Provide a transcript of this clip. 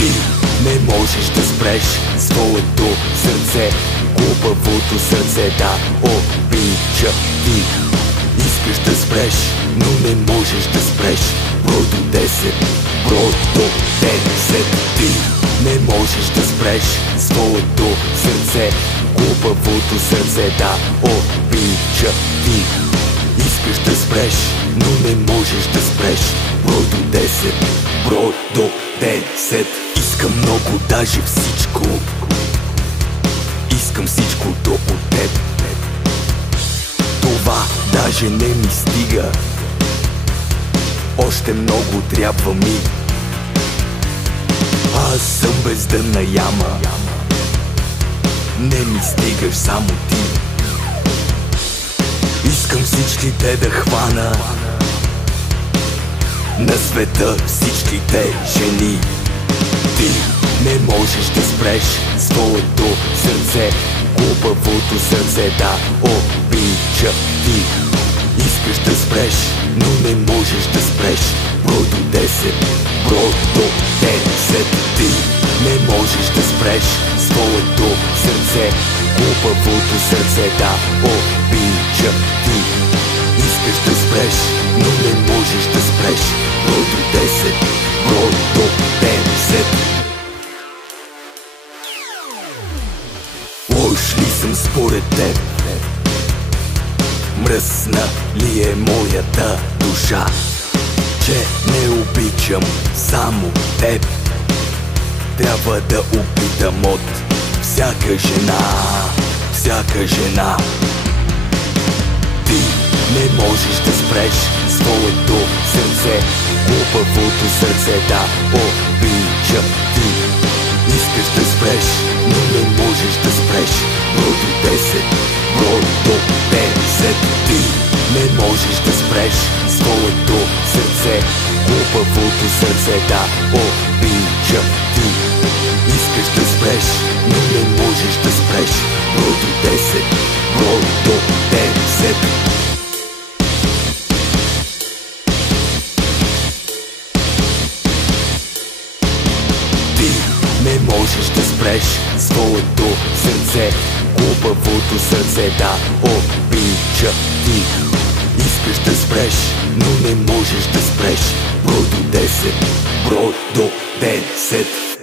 Ти не можеш да спреш своето сърце, глупавото сърце да обича. Ти искаш да спреш, но не можеш да спреш. Бро до 10, бро до 10. Ти не можеш да спреш своето сърце, глупавото сърце да обича. Ти искаш да спреш, но не можеш да спреш. Бро до 10, бро до 10. Искам много, даже всичко. Искам всичкото от теб. Това даже не ми стига. Още много трябва ми. Аз съм бездънна яма. Не ми стигаш само ти. Искам всичките да хвана, на света всичките жени. Ти не можеш да спреш своето сърце, глупавото сърце да обича. Ти искаш да спреш, но не можеш да спреш. Бро до 10, бро до 10. Ти не можеш да спреш своето сърце, глупавото сърце да обича. Ти искаш да спреш, но не можеш да спреш. Бро до 10, бро до 10. Лош ли съм според теб? Мръсна ли е моята душа, че не обичам само теб? Трябва да опитам от всяка жена, всяка жена. Ти не можеш да спреш своето сърце, глупавото сърце да обича. Ти искаш да спреш, но не можеш да спреш. Бро до 10, бро до 10. Ти не можеш да спреш своето сърце, глупавото сърце да обича. Ти искаш да спреш, но не можеш да спреш. Бро до 10, бро до 10. Не можеш да спреш своето сърце, глупавото сърце да обича. Ти искаш да спреш, но не можеш да спреш. Бро до 10, бро до 10.